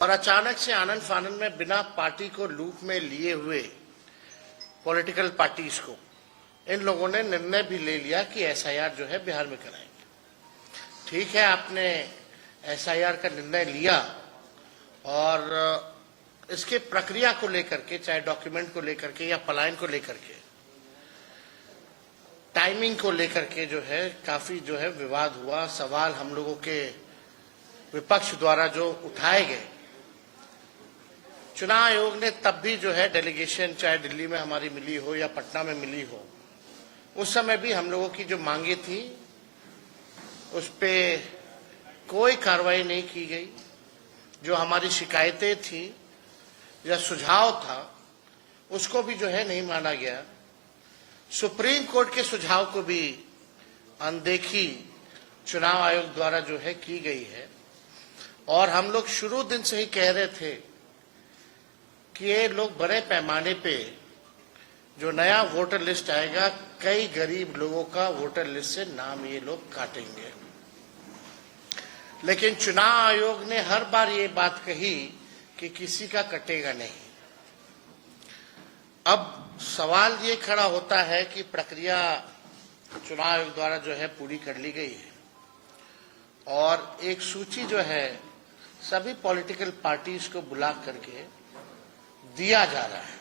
और अचानक से आनंद फानन में बिना पार्टी को लूप में लिए हुए पॉलिटिकल पार्टीज को इन लोगों ने निर्णय भी ले लिया कि एसआईआर जो है बिहार में कराएंगे। ठीक है, आपने एसआईआर का निर्णय लिया और इसके प्रक्रिया को लेकर के, चाहे डॉक्यूमेंट को लेकर के या पलायन को लेकर के, टाइमिंग को लेकर के जो है काफी जो है विवाद हुआ। सवाल हम लोगों के विपक्ष द्वारा जो उठाए गए, चुनाव आयोग ने तब भी जो है डेलीगेशन चाहे दिल्ली में हमारी मिली हो या पटना में मिली हो, उस समय भी हम लोगों की जो मांगे थी उस पे कोई कार्रवाई नहीं की गई। जो हमारी शिकायतें थी या सुझाव था उसको भी जो है नहीं माना गया। सुप्रीम कोर्ट के सुझाव को भी अनदेखी चुनाव आयोग द्वारा जो है की गई है। और हम लोग शुरू दिन से ही कह रहे थे कि ये लोग बड़े पैमाने पे जो नया वोटर लिस्ट आएगा, कई गरीब लोगों का वोटर लिस्ट से नाम ये लोग काटेंगे। लेकिन चुनाव आयोग ने हर बार ये बात कही कि किसी का कटेगा नहीं। अब सवाल ये खड़ा होता है कि प्रक्रिया चुनाव आयोग द्वारा जो है पूरी कर ली गई है और एक सूची जो है सभी पॉलिटिकल पार्टीज को बुला करके दिया जा रहा है।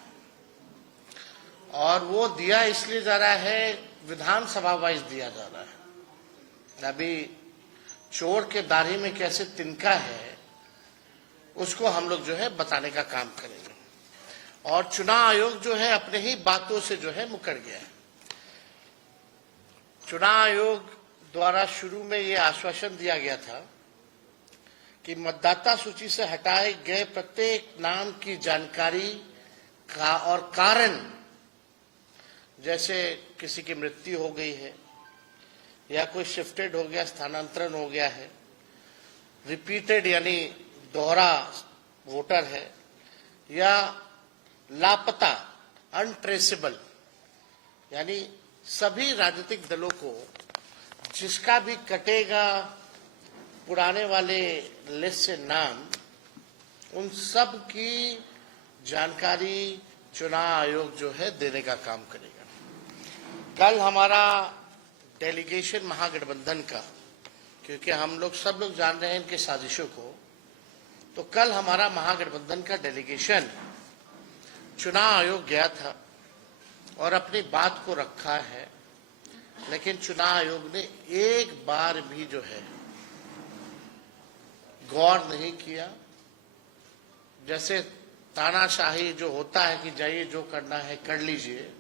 और वो दिया इसलिए जा रहा है, विधानसभा वाइज दिया जा रहा है। अभी चोर के दाढ़ी में कैसे तिनका है उसको हम लोग जो है बताने का काम करेंगे। और चुनाव आयोग जो है अपने ही बातों से जो है मुकर गया है। चुनाव आयोग द्वारा शुरू में ये आश्वासन दिया गया था कि मतदाता सूची से हटाए गए प्रत्येक नाम की जानकारी का और कारण, जैसे किसी की मृत्यु हो गई है या कोई शिफ्टेड हो गया, स्थानांतरण हो गया है, रिपीटेड यानी दोहरा वोटर है, या लापता अनट्रेसेबल, यानी सभी राजनीतिक दलों को जिसका भी कटेगा पुराने वाले लिस्ट से नाम, उन सब की जानकारी चुनाव आयोग जो है देने का काम करेगा। कल हमारा डेलीगेशन महागठबंधन का, क्योंकि हम लोग सब लोग जान रहे हैं इनके साजिशों को, तो कल हमारा महागठबंधन का डेलीगेशन चुनाव आयोग गया था और अपनी बात को रखा है। लेकिन चुनाव आयोग ने एक बार भी जो है गौर नहीं किया। जैसे तानाशाही जो होता है कि जाइए जो करना है कर लीजिए,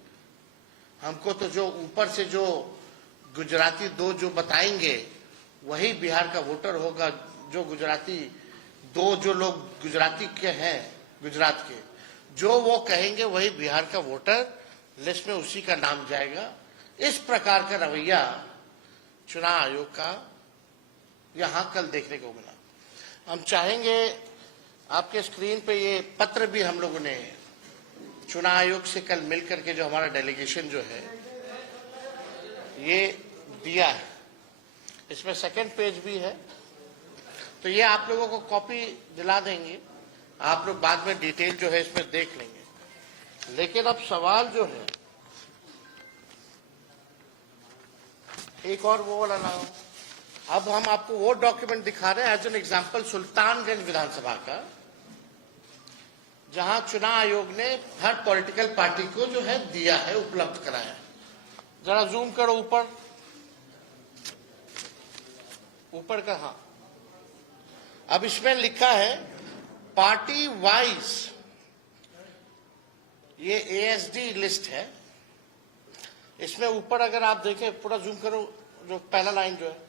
हमको तो जो ऊपर से जो गुजराती दो जो बताएंगे वही बिहार का वोटर होगा। जो गुजराती दो जो लोग गुजराती के हैं, गुजरात के, जो वो कहेंगे वही बिहार का वोटर लिस्ट में उसी का नाम जाएगा। इस प्रकार का रवैया चुनाव आयोग का यहां कल देखने को मिला। हम चाहेंगे आपके स्क्रीन पे ये पत्र भी हम लोगों ने चुनाव आयोग से कल मिलकर के, जो हमारा डेलीगेशन जो है ये दिया है, इसमें सेकंड पेज भी है, तो ये आप लोगों को कॉपी दिला देंगे। आप लोग बाद में डिटेल जो है इसमें देख लेंगे। लेकिन अब सवाल जो है, एक और वो वाला ना हो, अब हम आपको वो डॉक्यूमेंट दिखा रहे हैं एज एन एग्जाम्पल सुल्तानगंज विधानसभा का, जहां चुनाव आयोग ने हर पॉलिटिकल पार्टी को जो है दिया है, उपलब्ध कराया। जरा जूम करो ऊपर, ऊपर का, हाँ। अब इसमें लिखा है पार्टी वाइज, ये एएसडी लिस्ट है। इसमें ऊपर अगर आप देखें, पूरा जूम करो, जो पहला लाइन जो है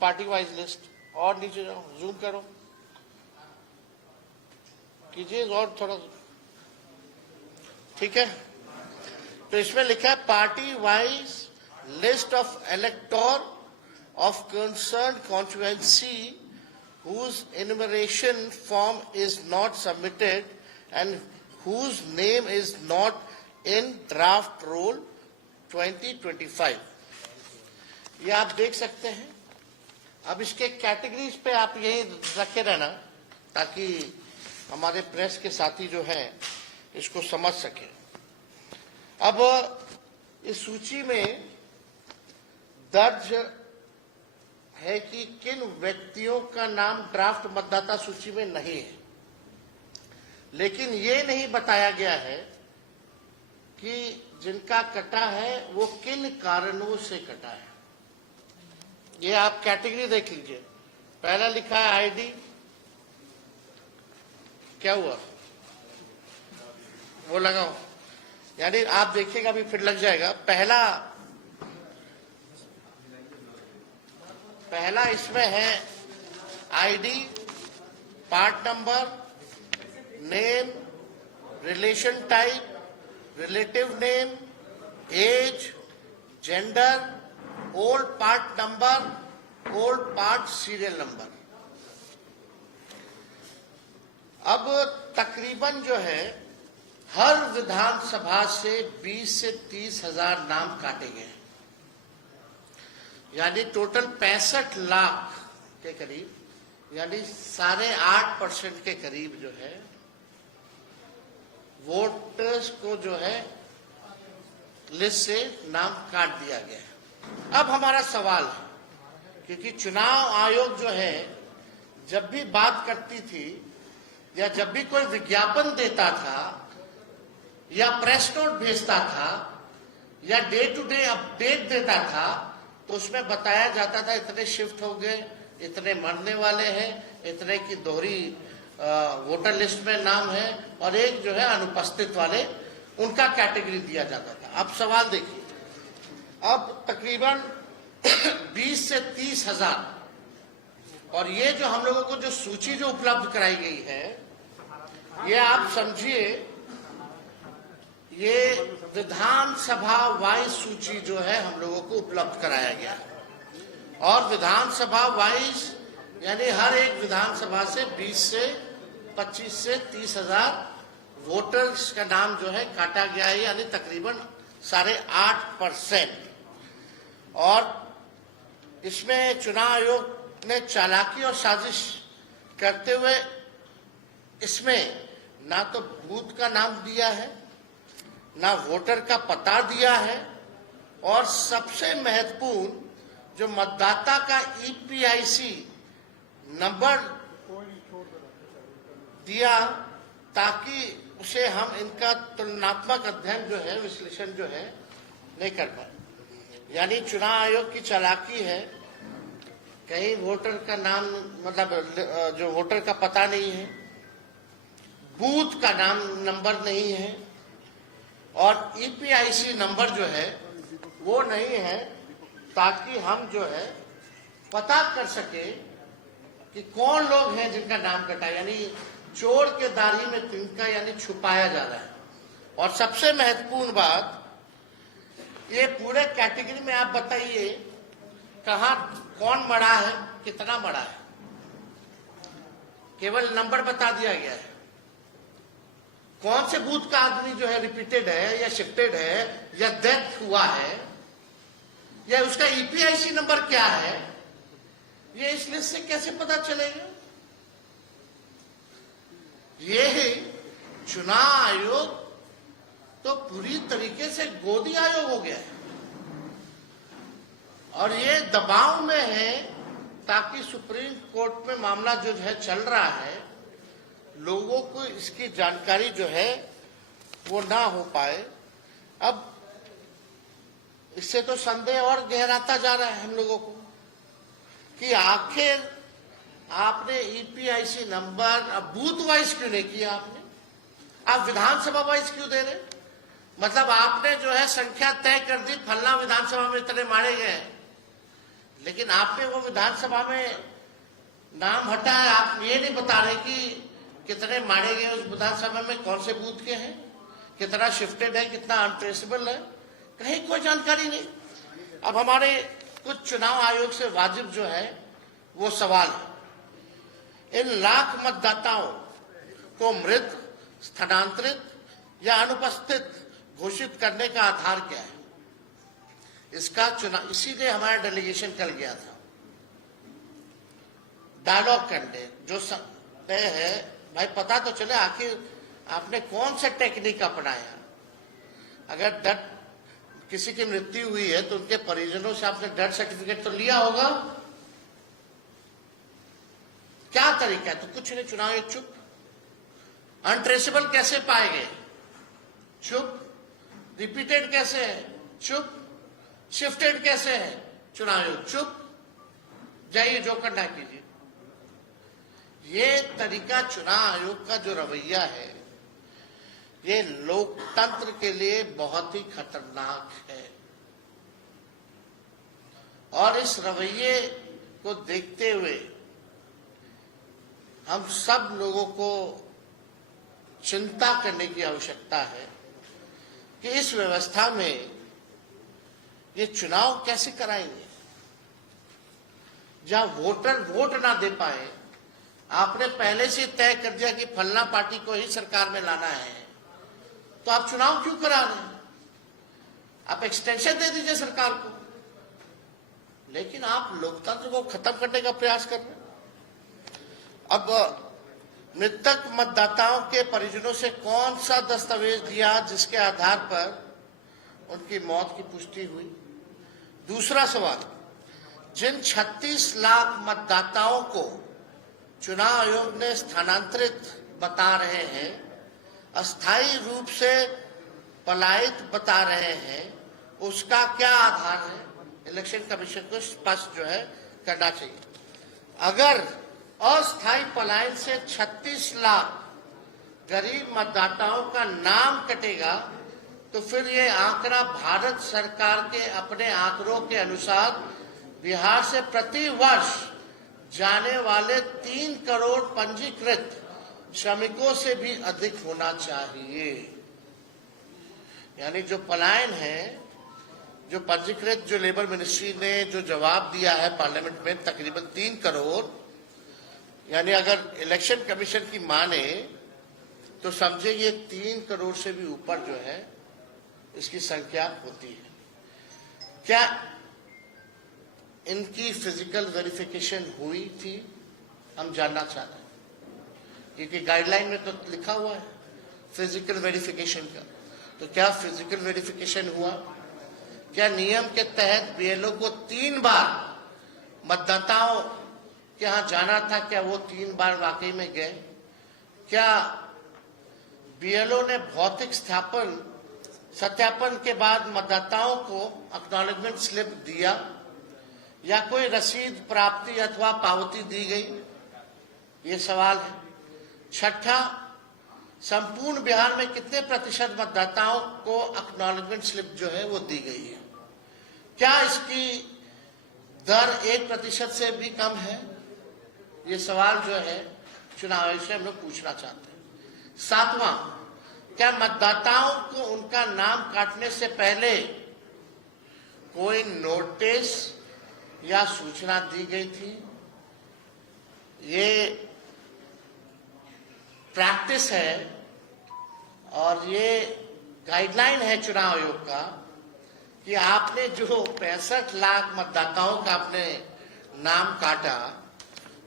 पार्टी वाइज लिस्ट, और नीचे जाओ, जूम करो, कीजिए और थोड़ा, ठीक है। तो इसमें लिखा है party wise list of elector of concerned constituency whose enumeration form is not submitted and whose name is not in draft roll 2025। ये आप देख सकते हैं। अब इसके कैटेगरीज पे आप यही रखे रहना ताकि हमारे प्रेस के साथी जो है इसको समझ सके। अब इस सूची में दर्ज है कि किन व्यक्तियों का नाम ड्राफ्ट मतदाता सूची में नहीं है, लेकिन ये नहीं बताया गया है कि जिनका कटा है वो किन कारणों से कटा है। ये आप कैटेगरी देख लीजिए। पहला लिखा है आईडी, क्या हुआ वो लगाओ, यानी आप देखिएगा अभी फिर लग जाएगा। पहला इसमें है ID, part number, name, relation type, relative name, age, gender, old part number, old part serial number. अब तकरीबन जो है हर विधानसभा से 20 से 30 हजार नाम काटे गए, यानी टोटल 65 लाख के करीब, यानी 8.5% के करीब जो है वोटर्स को जो है लिस्ट से नाम काट दिया गया है। अब हमारा सवाल है, क्योंकि चुनाव आयोग जो है जब भी बात करती थी या जब भी कोई विज्ञापन देता था या प्रेस नोट भेजता था या डे टू डे अपडेट देता था, तो उसमें बताया जाता था इतने शिफ्ट हो गए, इतने मरने वाले हैं, इतने की दोहरी वोटर लिस्ट में नाम है, और एक जो है अनुपस्थित वाले, उनका कैटेगरी दिया जाता था। अब सवाल देखिए, अब तकरीबन 20 से 30 हजार, और ये जो हम लोगों को जो सूची जो उपलब्ध कराई गई है, ये आप समझिए ये विधानसभा वाइज सूची जो है हम लोगों को उपलब्ध कराया गया, और विधानसभा वाइज यानी हर एक विधानसभा से 20 से 25 से 30 हजार वोटर्स का नाम जो है काटा गया है, यानी तकरीबन 8.5%। और इसमें चुनाव आयोग ने चालाकी और साजिश करते हुए इसमें ना तो बूथ का नाम दिया है, ना वोटर का पता दिया है, और सबसे महत्वपूर्ण जो मतदाता का ईपीआईसी नंबर दिया, ताकि उसे हम इनका तुलनात्मक अध्ययन जो है, विश्लेषण जो है नहीं कर पाए। यानी चुनाव आयोग की चालाकी है, कहीं वोटर का नाम मतलब जो वोटर का पता नहीं है, बूथ का नाम नंबर नहीं है, और ईपीआईसी नंबर जो है वो नहीं है, ताकि हम जो है पता कर सके कि कौन लोग हैं जिनका नाम कटा, यानी चोर के दाढ़ी में तिनका, यानी छुपाया जा रहा है। और सबसे महत्वपूर्ण बात, ये पूरे कैटेगरी में आप बताइए कहां कौन मरा है, कितना मरा है, केवल नंबर बता दिया गया है। कौन से बूथ का आदमी जो है रिपीटेड है या शिफ्टेड है या डेथ हुआ है, या उसका ईपीआईसी नंबर क्या है, ये इस लिस्ट से कैसे पता चलेगा? ये चुनाव आयोग तो पूरी तरीके से गोदी आयोग हो गया है, और ये दबाव में है ताकि सुप्रीम कोर्ट में मामला जो है चल रहा है, लोगों को इसकी जानकारी जो है वो ना हो पाए। अब इससे तो संदेह और गहराता जा रहा है हम लोगों को कि आखिर आपने ईपीआईसी नंबर अब बूथ वाइज क्यों नहीं किया, आप विधानसभा वाइज क्यों दे रहे? मतलब आपने जो है संख्या तय कर दी, फलना विधानसभा में इतने मारे गए, लेकिन आपने वो विधानसभा में नाम हटा है, आप ये नहीं बता रहे कि कितने मारे गए उस विधानसभा में, कौन से बूथ के हैं, कितना शिफ्टेड है, कितना अनट्रेसेबल है, कहीं कोई जानकारी नहीं। अब हमारे कुछ चुनाव आयोग से वाजिब जो है वो सवाल है, इन लाख मतदाताओं को मृत, स्थानांतरित या अनुपस्थित घोषित करने का आधार क्या है? इसका चुनाव, इसीलिए हमारा डेलीगेशन कल गया था डायलॉग करने, जो तय है भाई पता तो चले आखिर आपने कौन सा टेक्निक अपनाया। अगर डेथ किसी की मृत्यु हुई है तो उनके परिजनों से आपने डेथ सर्टिफिकेट तो लिया होगा। क्या तरीका है? तो कुछ नहीं, चुनाव आयोग चुप। अनट्रेसेबल कैसे पाए गए? चुप। रिपीटेड कैसे है? चुप। शिफ्टेड कैसे है? चुनाव आयोग चुप। जाइए जो करना कीजिए। ये तरीका चुनाव आयोग का जो रवैया है, ये लोकतंत्र के लिए बहुत ही खतरनाक है। और इस रवैये को देखते हुए हम सब लोगों को चिंता करने की आवश्यकता है कि इस व्यवस्था में ये चुनाव कैसे कराएंगे जहां वोटर वोट ना दे पाए। आपने पहले से तय कर दिया कि फलना पार्टी को ही सरकार में लाना है, तो आप चुनाव क्यों करा रहे हैं? आप एक्सटेंशन दे दीजिए सरकार को, लेकिन आप लोकतंत्र को खत्म करने का प्रयास कर रहे हैं। अब मृतक मतदाताओं के परिजनों से कौन सा दस्तावेज दिया जिसके आधार पर उनकी मौत की पुष्टि हुई? दूसरा सवाल, जिन 36 लाख मतदाताओं को चुनाव आयोग ने स्थानांतरित बता रहे हैं, अस्थायी रूप से पलायित बता रहे हैं, उसका क्या आधार है? इलेक्शन कमीशन को स्पष्ट जो है करना चाहिए। अगर अस्थायी पलायन से 36 लाख गरीब मतदाताओं का नाम कटेगा तो फिर ये आंकड़ा भारत सरकार के अपने आंकड़ों के अनुसार बिहार से प्रति वर्ष जाने वाले 3 करोड़ पंजीकृत श्रमिकों से भी अधिक होना चाहिए। यानी जो पलायन है, जो पंजीकृत, जो लेबर मिनिस्ट्री ने जो जवाब दिया है पार्लियामेंट में, तकरीबन 3 करोड़, यानी अगर इलेक्शन कमीशन की माने तो समझे ये 3 करोड़ से भी ऊपर जो है इसकी संख्या होती है। क्या इनकी फिजिकल वेरिफिकेशन हुई थी? हम जानना चाह रहे हैं, क्योंकि गाइडलाइन में तो लिखा हुआ है फिजिकल वेरिफिकेशन का। तो क्या फिजिकल वेरिफिकेशन हुआ? क्या नियम के तहत बीएलओ को 3 बार मतदाताओं के यहां जाना था? क्या वो 3 बार वाकई में गए? क्या बीएलओ ने भौतिक सत्यापन के बाद मतदाताओं को एक्नॉलेजमेंट स्लिप दिया या कोई रसीद प्राप्ति अथवा पावती दी गई? ये सवाल है। छठा, संपूर्ण बिहार में कितने प्रतिशत मतदाताओं को एक्नॉलेजमेंट स्लिप जो है वो दी गई है? क्या इसकी दर 1% से भी कम है? ये सवाल जो है चुनाव आयोग से हम लोग पूछना चाहते हैं। 7वां, क्या मतदाताओं को उनका नाम काटने से पहले कोई नोटिस या सूचना दी गई थी? ये प्रैक्टिस है और ये गाइडलाइन है चुनाव आयोग का कि आपने जो 65 लाख मतदाताओं का आपने नाम काटा,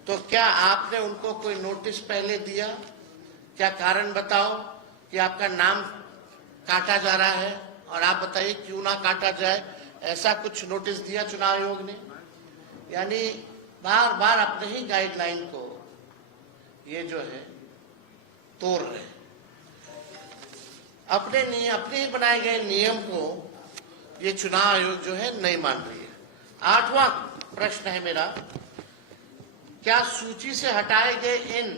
तो क्या आपने उनको कोई नोटिस पहले दिया? क्या कारण बताओ कि आपका नाम काटा जा रहा है, और आप बताइए क्यों ना काटा जाए। ऐसा कुछ नोटिस दिया चुनाव आयोग ने? यानी बार बार अपने ही गाइडलाइन को ये जो है तोड़ रहे, अपने ही बनाए गए नियम को ये चुनाव आयोग जो है नहीं मान रही है। 8वां प्रश्न है मेरा, क्या सूची से हटाए गए इन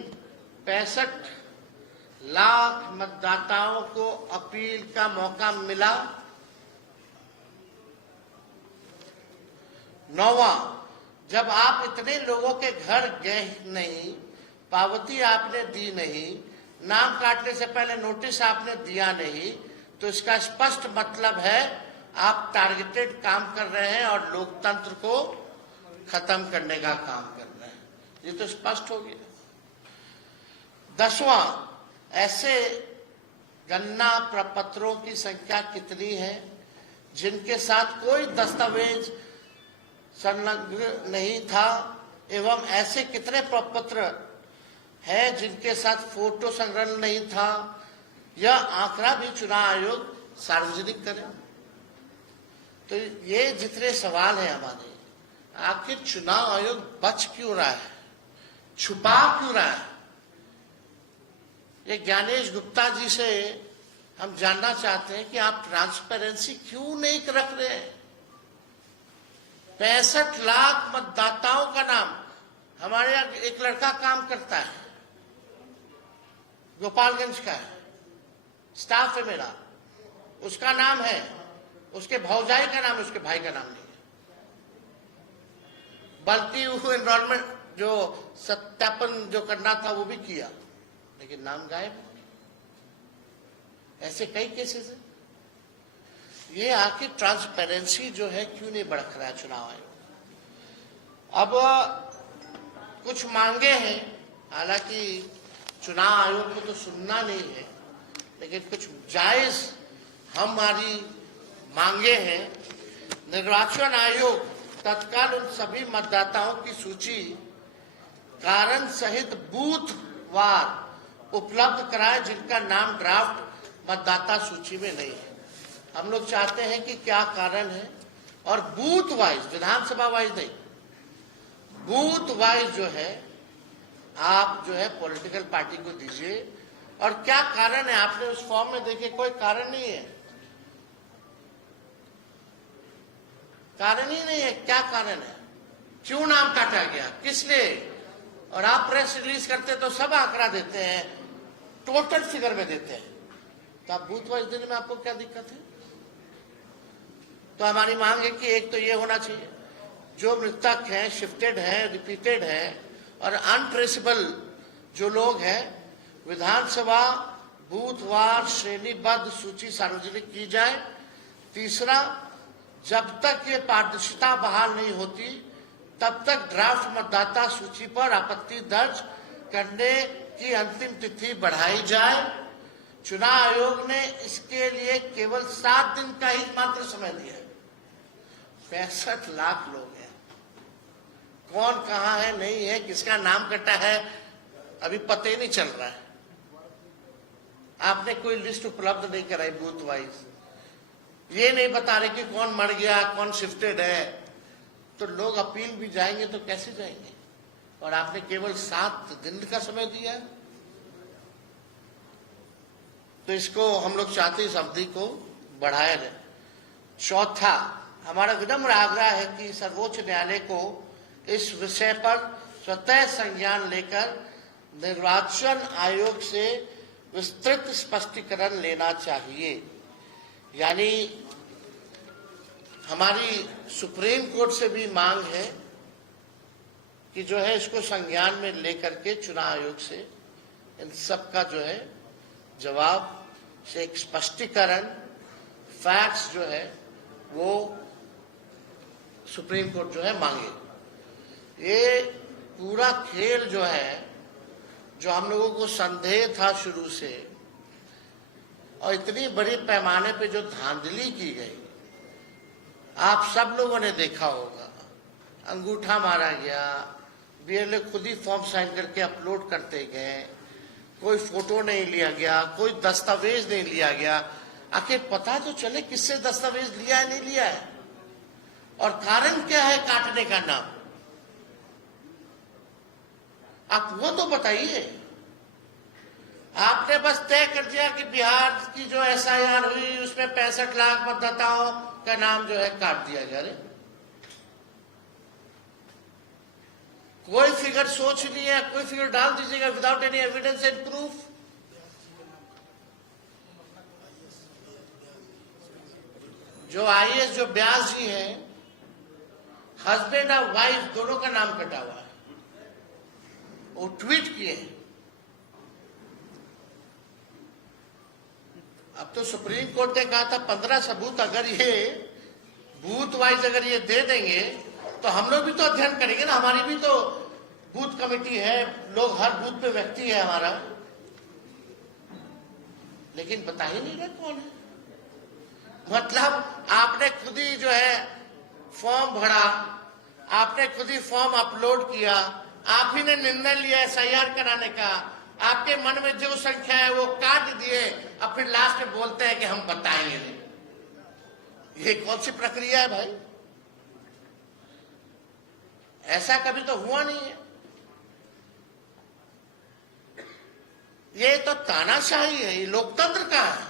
65 लाख मतदाताओं को अपील का मौका मिला? 9वां, जब आप इतने लोगों के घर गए नहीं, पावती आपने दी नहीं, नाम काटने से पहले नोटिस आपने दिया नहीं, तो इसका स्पष्ट मतलब है आप टारगेटेड काम कर रहे हैं और लोकतंत्र को खत्म करने का काम कर रहे हैं। ये तो स्पष्ट हो गया। 10वां, ऐसे गणना प्रपत्रों की संख्या कितनी है जिनके साथ कोई दस्तावेज संलग्न नहीं था, एवं ऐसे कितने प्रपत्र है जिनके साथ फोटो संग्रहण नहीं था, यह आंकड़ा भी चुनाव आयोग सार्वजनिक करे। तो ये जितने सवाल हैं हमारे, आखिर चुनाव आयोग बच क्यों रहा है, छुपा क्यों रहा है? ये ज्ञानेश गुप्ता जी से हम जानना चाहते हैं कि आप ट्रांसपेरेंसी क्यों नहीं रख रहे हैं? 65 लाख मतदाताओं का नाम, हमारे यहाँ एक लड़का काम करता है, गोपालगंज का है, स्टाफ है मेरा, उसका नाम है, उसके भौजाई का नाम है, उसके भाई का नाम नहीं है। बल्कि वो एनरोलमेंट जो सत्यापन जो करना था वो भी किया, लेकिन नाम गायब। ऐसे कई केसेस हैं। ये आखिर ट्रांसपेरेंसी जो है क्यों नहीं बढ़ रहा है चुनाव आयोग? अब कुछ मांगे हैं, हालांकि चुनाव आयोग को तो सुनना नहीं है, लेकिन कुछ जायज हमारी मांगे हैं। निर्वाचन आयोग तत्काल उन सभी मतदाताओं की सूची कारण सहित बूथवार उपलब्ध कराए जिनका नाम ड्राफ्ट मतदाता सूची में नहीं है। हम लोग चाहते हैं कि क्या कारण है, और बूथ वाइज, विधानसभा वाइज नहीं, बूथ वाइज जो है आप जो है पॉलिटिकल पार्टी को दीजिए। और क्या कारण है, आपने उस फॉर्म में देखे, कोई कारण नहीं है, कारण ही नहीं है। क्या कारण है, क्यों नाम काटा गया, किस लिए? और आप प्रेस रिलीज करते तो सब आंकड़ा देते हैं, टोटल फिगर में देते हैं, तो आप बूथ वाइज देने में आपको क्या दिक्कत है? तो हमारी मांग है कि एक तो ये होना चाहिए, जो मृतक हैं, शिफ्टेड हैं, रिपीटेड हैं और अनट्रेसेबल जो लोग हैं, विधानसभा बूथवार श्रेणीबद्ध सूची सार्वजनिक की जाए। तीसरा, जब तक ये पारदर्शिता बहाल नहीं होती तब तक ड्राफ्ट मतदाता सूची पर आपत्ति दर्ज करने की अंतिम तिथि बढ़ाई जाए। चुनाव आयोग ने इसके लिए केवल 7 दिन का ही मात्र समय दिया है। 65 लाख लोग हैं, कौन कहां है, नहीं है, किसका नाम कटा है, अभी पता ही नहीं चल रहा है। आपने कोई लिस्ट उपलब्ध नहीं कराई बूथ वाइज, ये नहीं बता रहे कि कौन मर गया, कौन शिफ्टेड है, तो लोग अपील भी जाएंगे तो कैसे जाएंगे? और आपने केवल 7 दिन का समय दिया है। तो इसको हम लोग चाहते इस अवधि को बढ़ाया जाए। चौथा, हमारा विनम्र आग्रह है कि सर्वोच्च न्यायालय को इस विषय पर स्वतः संज्ञान लेकर निर्वाचन आयोग से विस्तृत स्पष्टीकरण लेना चाहिए। यानी हमारी सुप्रीम कोर्ट से भी मांग है कि जो है इसको संज्ञान में लेकर के चुनाव आयोग से इन सब का जो है जवाब से एक स्पष्टीकरण, फैक्ट्स जो है वो सुप्रीम कोर्ट जो है मांगे। ये पूरा खेल जो है, जो हम लोगों को संदेह था शुरू से, और इतनी बड़ी पैमाने पे जो धांधली की गई, आप सब लोगों ने देखा होगा। अंगूठा मारा गया, बीएलओ खुद ही फॉर्म साइन करके अपलोड करते गए, कोई फोटो नहीं लिया गया, कोई दस्तावेज नहीं लिया गया। आखिर पता तो चले किससे दस्तावेज लिया है, नहीं लिया है, और कारण क्या है काटने का नाम, आप वो तो बताइए। आपने बस तय कर दिया कि बिहार की जो एसआईआर हुई उसमें 65 लाख मतदाताओं का नाम जो है काट दिया गया। अरे कोई फिगर सोच नहीं है, कोई फिगर डाल दीजिएगा without any evidence and proof. जो आईएएस जो व्यास जी हैं, हस्बैंड और वाइफ दोनों का नाम कटा हुआ है, वो ट्वीट किए हैं। अब तो सुप्रीम कोर्ट ने कहा था 15 सबूत अगर ये बूथ वाइज अगर ये दे देंगे तो हम लोग भी तो अध्ययन करेंगे ना, हमारी भी तो बूथ कमेटी है, लोग हर बूथ पे व्यक्ति है हमारा, लेकिन बता ही नहीं रहे कौन है। मतलब आपने खुद ही जो है फॉर्म भरा, आपने खुद ही फॉर्म अपलोड किया, आप ही ने निर्णय लिया SIR कराने का, आपके मन में जो संख्या है वो काट दिए, अब फिर लास्ट में बोलते हैं कि हम बताएंगे नहीं। ये कौन सी प्रक्रिया है भाई? ऐसा कभी तो हुआ नहीं है। ये तो तानाशाही है, ये लोकतंत्र का है।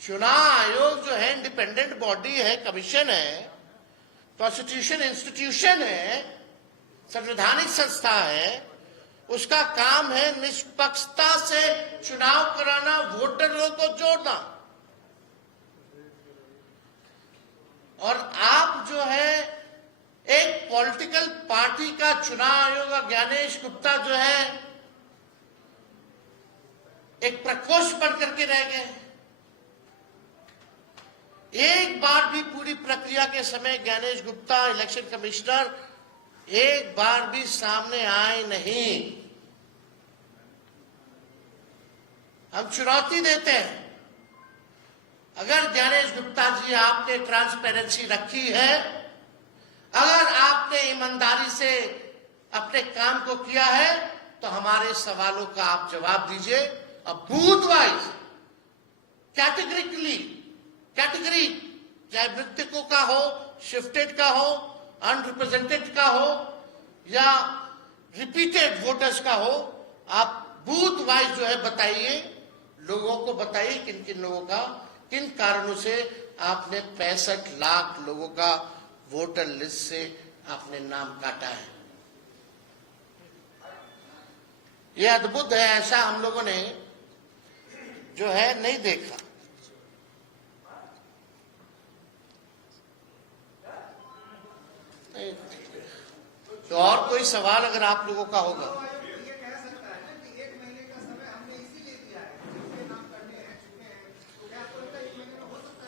चुनाव आयोग जो है इंडिपेंडेंट बॉडी है, कमीशन है, कॉन्स्टिट्यूशन इंस्टीट्यूशन है, संवैधानिक संस्था है। उसका काम है निष्पक्षता से चुनाव कराना, वोटरों को जोड़ना। और आप जो है एक पॉलिटिकल पार्टी का चुनाव आयोग, ज्ञानेश गुप्ता जो है एक प्रकोष्ठ बन करके रह गए। एक बार भी पूरी प्रक्रिया के समय ज्ञानेश गुप्ता इलेक्शन कमिश्नर एक बार भी सामने आए नहीं। हम चुनौती देते हैं, अगर ज्ञानेश गुप्ता जी आपने ट्रांसपेरेंसी रखी है, अगर आपने ईमानदारी से अपने काम को किया है, तो हमारे सवालों का आप जवाब दीजिए। अब बूथ वाइज कैटेगरी, चाहे मृतकों का हो, शिफ्टेड का हो, अनरिप्रेजेंटेड का हो या रिपीटेड वोटर्स का हो, आप बूथ वाइज जो है बताइए, लोगों को बताइए किन किन लोगों का, किन कारणों से आपने 65 लाख लोगों का वोटर लिस्ट से आपने नाम काटा है। यह अद्भुत है, ऐसा हम लोगों ने जो है नहीं देखा। तो और कोई सवाल अगर आप लोगों का होगा?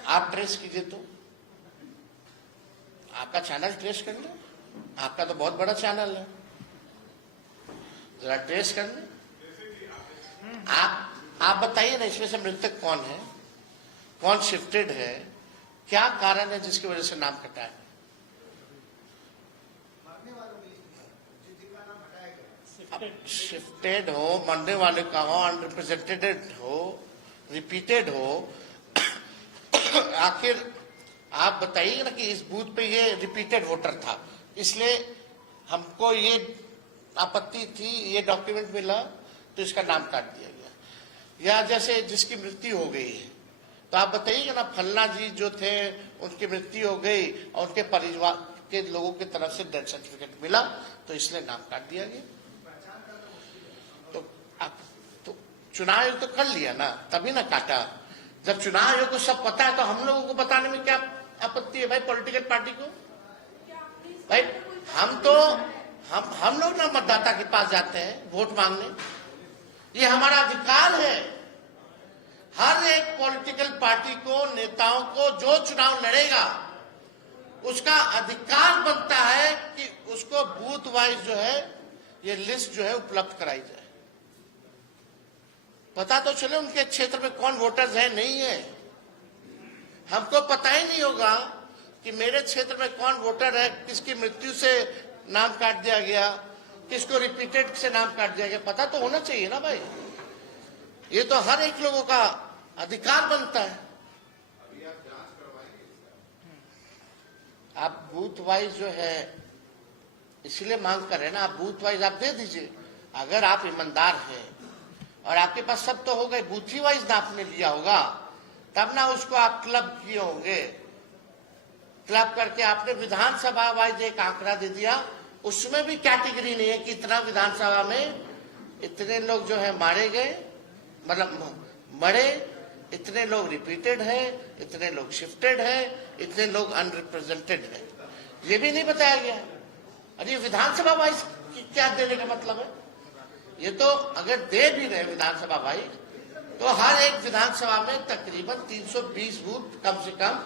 आप ट्रेस कीजिए, तो आपका चैनल ट्रेस कर ले, आपका तो बहुत बड़ा चैनल है, जरा ट्रेस कर ले। आप बताइए ना, इसमें से मृतक कौन है, कौन शिफ्टेड है, क्या कारण है जिसकी वजह से नाम कटा है? शिफ्टेड हो, मरने वाले का हो, अनरिप्रेजेंटेड हो, रिपीटेड हो, आखिर आप बताइए ना कि इस बूथ पे ये रिपीटेड वोटर था, इसलिए हमको ये आपत्ति थी, ये डॉक्यूमेंट मिला तो इसका नाम काट दिया गया। या जैसे जिसकी मृत्यु हो गई है, तो आप बताइएगा ना, फल्ला जी जो थे उनकी मृत्यु हो गई और उनके परिवार के लोगों की तरफ से डेथ सर्टिफिकेट मिला, तो इसलिए नाम काट दिया गया। तो चुनाव आयोग तो कर लिया ना, तभी ना काटा। जब चुनाव आयोग को सब पता है तो हम लोगों को बताने में क्या आपत्ति है भाई? पॉलिटिकल पार्टी को भाई, हम लोग ना मतदाता के पास जाते हैं वोट मांगने, ये हमारा अधिकार है। हर एक पॉलिटिकल पार्टी को, नेताओं को, जो चुनाव लड़ेगा उसका अधिकार बनता है कि उसको बूथ वाइज जो है ये लिस्ट जो है उपलब्ध कराई जाए, पता तो चले उनके क्षेत्र में कौन वोटर्स है, नहीं है। हमको पता ही नहीं होगा कि मेरे क्षेत्र में कौन वोटर है, किसकी मृत्यु से नाम काट दिया गया, किसको रिपीटेड से नाम काट दिया गया, पता तो होना चाहिए ना भाई। ये तो हर एक लोगों का अधिकार बनता है। आप बूथ वाइज जो है इसलिए मांग कर रहे हैं ना, आप बूथ वाइज आप दे दीजिए। अगर आप ईमानदार हैं और आपके पास सब तो हो गए, बूथ ही वाइज ना आपने लिया होगा, तब ना उसको आप क्लब किए होंगे। क्लब करके आपने विधानसभा वाइज एक आंकड़ा दे दिया, उसमें भी कैटेगरी नहीं है कि इतना विधानसभा में इतने लोग जो है मारे गए, मतलब मरे, इतने लोग रिपीटेड है, इतने लोग शिफ्टेड है, इतने लोग अनरिप्रेजेंटेड है, ये भी नहीं बताया गया। अरे विधानसभा वाइज क्या देने का मतलब है? ये तो अगर दे भी रहे विधानसभा वाइज, तो हर एक विधानसभा में तकरीबन 320 बूथ कम से कम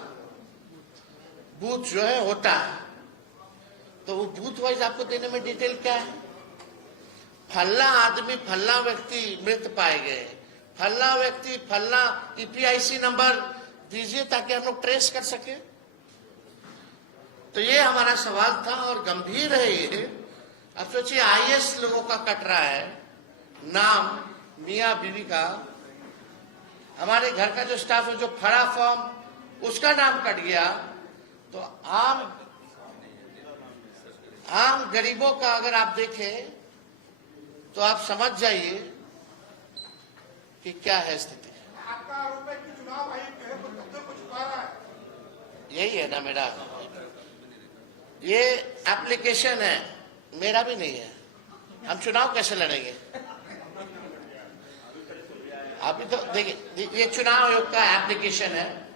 बूथ जो है होता है, तो वो बूथ वाइज आपको देने में डिटेल क्या है? फल्ला आदमी, फल्ला व्यक्ति मृत पाए गए, फल्ला व्यक्ति, फल्ला ईपीआईसी नंबर दीजिए ताकि हम लोग ट्रेस कर सके। तो ये हमारा सवाल था और गंभीर है ये अब सोचिए आईएएस लोगों का कट रहा है नाम, मियाँ बीवी का। हमारे घर का जो स्टाफ है, जो फड़ा फॉर्म, उसका नाम कट गया। तो आम गरीबों का अगर आप देखें तो आप समझ जाइए कि क्या है स्थिति। आपका आरोप है कि चुनाव आयोग जो है वो तथ्यों को छुपा रहा है। यही है ना मेरा, ये एप्लीकेशन है, मेरा भी नहीं है। हम चुनाव कैसे लड़ेंगे? अभी तो देखिए, ये चुनाव आयोग का एप्लीकेशन है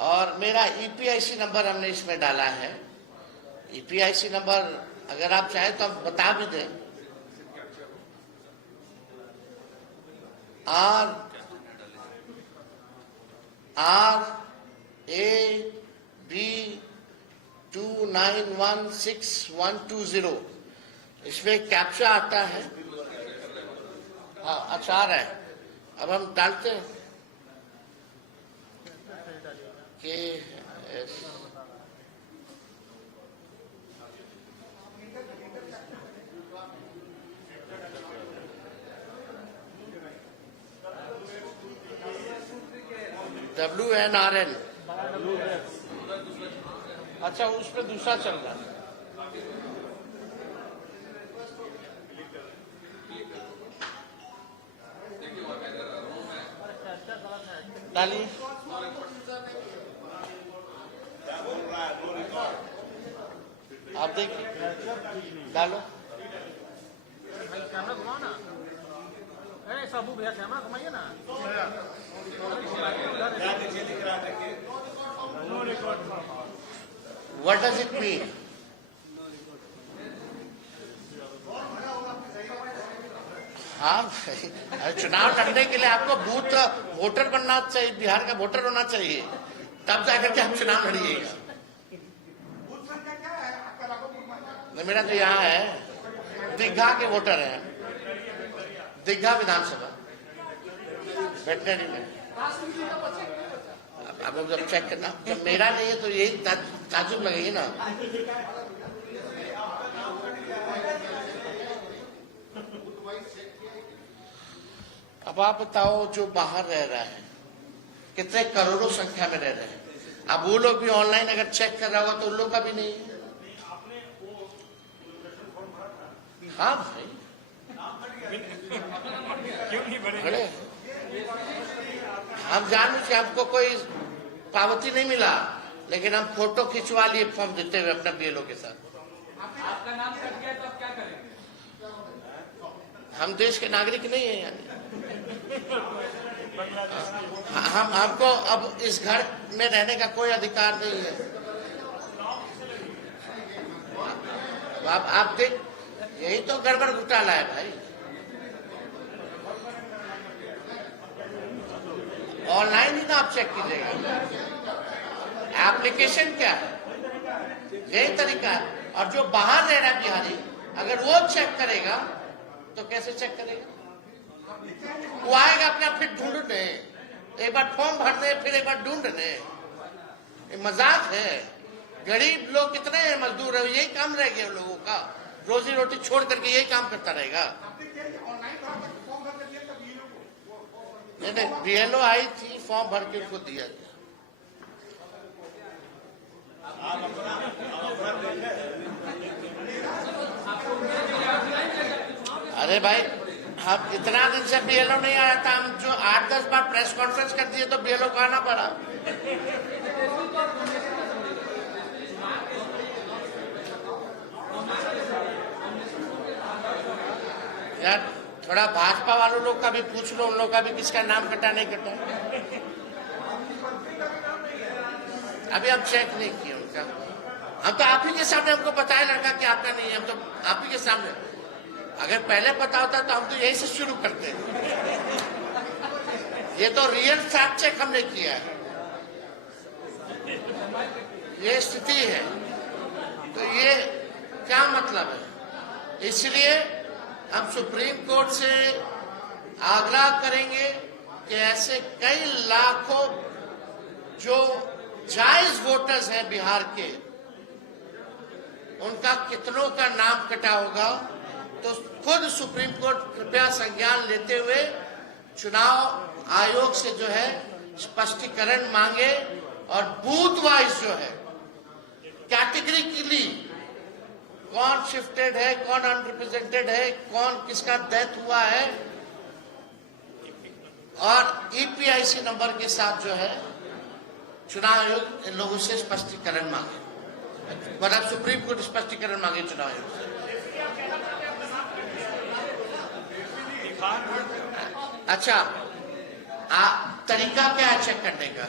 और मेरा ईपीआईसी नंबर हमने इसमें डाला है। ईपीआईसी नंबर अगर आप चाहें तो हम बता भी दें। RAB29162120, इसमें कैप्चा आता है। हाँ, अच्छा आ रहा है। अब हम डालते हैं कि WNRN। अच्छा, उस पर दूसरा चल रहा है। डालिए, आप देखिए, डालो। कैमरा घुमाओ ना, अरे साबू भैया कैमरा घुमाइए ना। What does it mean? हाँ, चुनाव लड़ने के लिए आपको बूथ वोटर बनना चाहिए, बिहार का वोटर होना चाहिए, तब जाकर के हम चुनाव लड़िएगा। नहीं, मेरा तो यहाँ है, दीघा के वोटर हैं, दीघा विधानसभा वेटनरी में। अब जब चेक करना, जब मेरा नहीं है तो यही ताजुब लगेगी ना। अब आप बताओ, जो बाहर रह रहा है, कितने करोड़ों संख्या में रह रहे हैं, अब वो लोग भी ऑनलाइन अगर चेक कर रहा होगा तो उन लोग का भी नहीं है। हाँ भाई, बड़े हम जान के हमको कोई पावती नहीं मिला, लेकिन हम फोटो खिंचवा लिए फॉर्म देते हुए अपने बीएलओ के साथ। आपका नाम कट गया तो आप क्या करेंगे? हम देश के नागरिक नहीं है यानी, हमको अब इस घर में रहने का कोई अधिकार नहीं है। आप देख, यही तो गड़बड़ घोटाला है भाई। ऑनलाइन ही ना आप चेक कीजिएगा, एप्लीकेशन क्या है, यही तरीका है। और जो बाहर रह रहा है बिहारी, अगर वो चेक करेगा तो कैसे चेक करेगा? वो आएगा अपना फिर ढूंढने, एक बार फॉर्म भरने, फिर एक बार ढूंढने। ये मजाक है। गरीब लोग कितने हैं, मजदूर है, यही काम रह गया लोगों का, रोजी रोटी छोड़ करके यही काम करता रहेगा। नहीं, बीएलओ आई थी, फॉर्म भर के उसको दिया गया। अरे भाई, हम इतना दिन से बीएलओ नहीं आया था, हम जो 8-10 बार प्रेस कॉन्फ्रेंस कर दिए तो बीएलओ को आना पड़ा। यार, थोड़ा भाजपा वालों लोग का भी पूछ लो, उन लोग का भी किसका नाम कटा नहीं कटा। अभी हम चेक नहीं किए उनका। हम तो आप ही के सामने हमको बताया लड़का कि आपका नहीं है, हम तो आप ही के सामने। अगर पहले पता होता तो हम तो यही से शुरू करते। ये तो रियल फैक्ट चेक हमने किया है, ये स्थिति है। तो ये क्या मतलब है? इसलिए हम सुप्रीम कोर्ट से आग्रह करेंगे कि ऐसे कई लाखों जो जायज वोटर्स हैं बिहार के, उनका कितनों का नाम कटा होगा, तो खुद सुप्रीम कोर्ट कृपया संज्ञान लेते हुए चुनाव आयोग से जो है स्पष्टीकरण मांगे और बूथ वाइज जो है कैटेगरिकली कौन शिफ्टेड है, कौन अनरिप्रेजेंटेड है, कौन किसका डेथ हुआ है, और ईपीआईसी नंबर के साथ जो है चुनाव आयोग इन लोगों से स्पष्टीकरण मांगे, मतलब सुप्रीम कोर्ट स्पष्टीकरण मांगे चुनाव आयोग से। अच्छा, तरीका क्या है चेक करने का?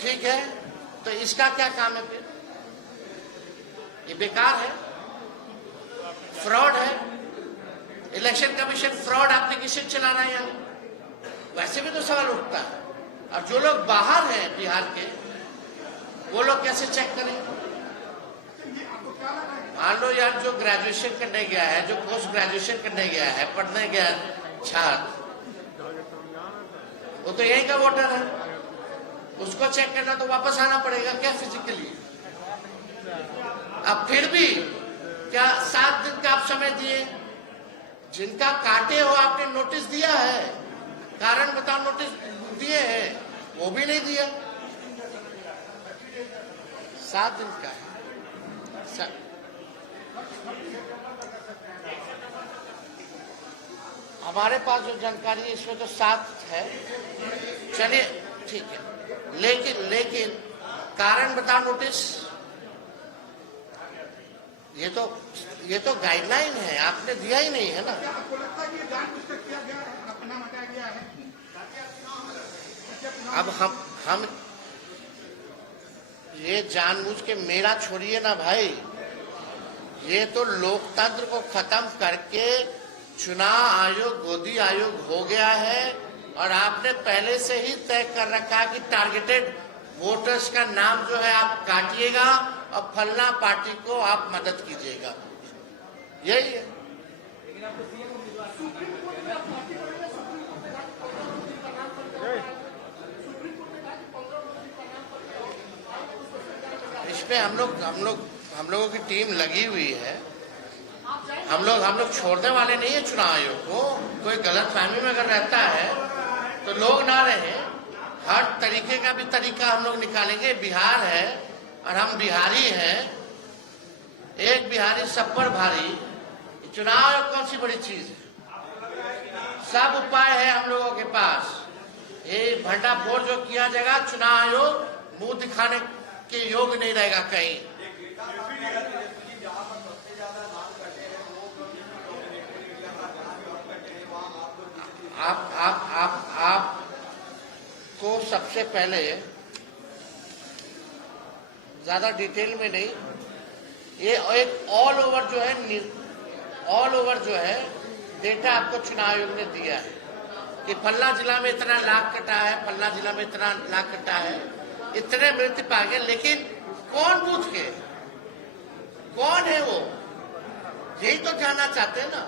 ठीक है, तो इसका क्या काम है फिर? ये बेकार है, फ्रॉड है। इलेक्शन कमीशन फ्रॉड एप्लीकेशन चला रहा है यहाँ, वैसे भी तो सवाल उठता है। और जो लोग बाहर हैं बिहार के, वो लोग कैसे चेक करेंगे? मान लो यार, जो ग्रेजुएशन करने गया है, जो पोस्ट ग्रेजुएशन करने गया है, पढ़ने गया छात्र, वो तो यहीं का वोटर है, उसको चेक करना तो वापस आना पड़ेगा क्या फिजिकली? अब फिर भी क्या 7 दिन का आप समय दिए? जिनका काटे हो आपने नोटिस दिया है, कारण बताओ नोटिस दिए हैं, वो भी नहीं दिया। 7 दिन का है। हमारे पास जो जानकारी है इसमें तो 7 है, चलिए ठीक है, लेकिन कारण बताओ नोटिस, ये तो गाइडलाइन है, आपने दिया ही नहीं है ना। क्या आपको लगता है कि ये जानबूझकर किया गया है, आपका नाम हटाया गया है? अब हम ये जानबूझ के मेरा छोड़िए ना भाई, ये तो लोकतंत्र को खत्म करके चुनाव आयोग गोदी आयोग हो गया है, और आपने पहले से ही तय कर रखा है कि टारगेटेड वोटर्स का नाम जो है आप काटिएगा और फलना पार्टी को आप मदद कीजिएगा, यही है। इसमें हम लोगों की टीम लगी हुई है। हम लोग छोड़ने वाले नहीं है चुनाव आयोग को। कोई गलत फहमी में अगर रहता है तो लोग ना रहे, हर तरीके का भी तरीका हम लोग निकालेंगे। बिहार है और हम बिहारी हैं, एक बिहारी सब पर भारी। चुनाव आयोग कौन सी बड़ी चीज है? सब उपाय है हम लोगों के पास। ये भंडाफोड़ जो किया जाएगा, चुनाव आयोग मुंह दिखाने के योग नहीं रहेगा कहीं। आपको सबसे पहले ज्यादा डिटेल में नहीं, ये एक ऑल ओवर जो है डेटा आपको चुनाव आयोग ने दिया है कि फल्ला जिला में इतना लाख कटा है, फल्ला जिला में इतना लाख कटा है, इतने मृत्यु पाए गए। लेकिन कौन बूथ के कौन है वो, यही तो जानना चाहते हैं ना।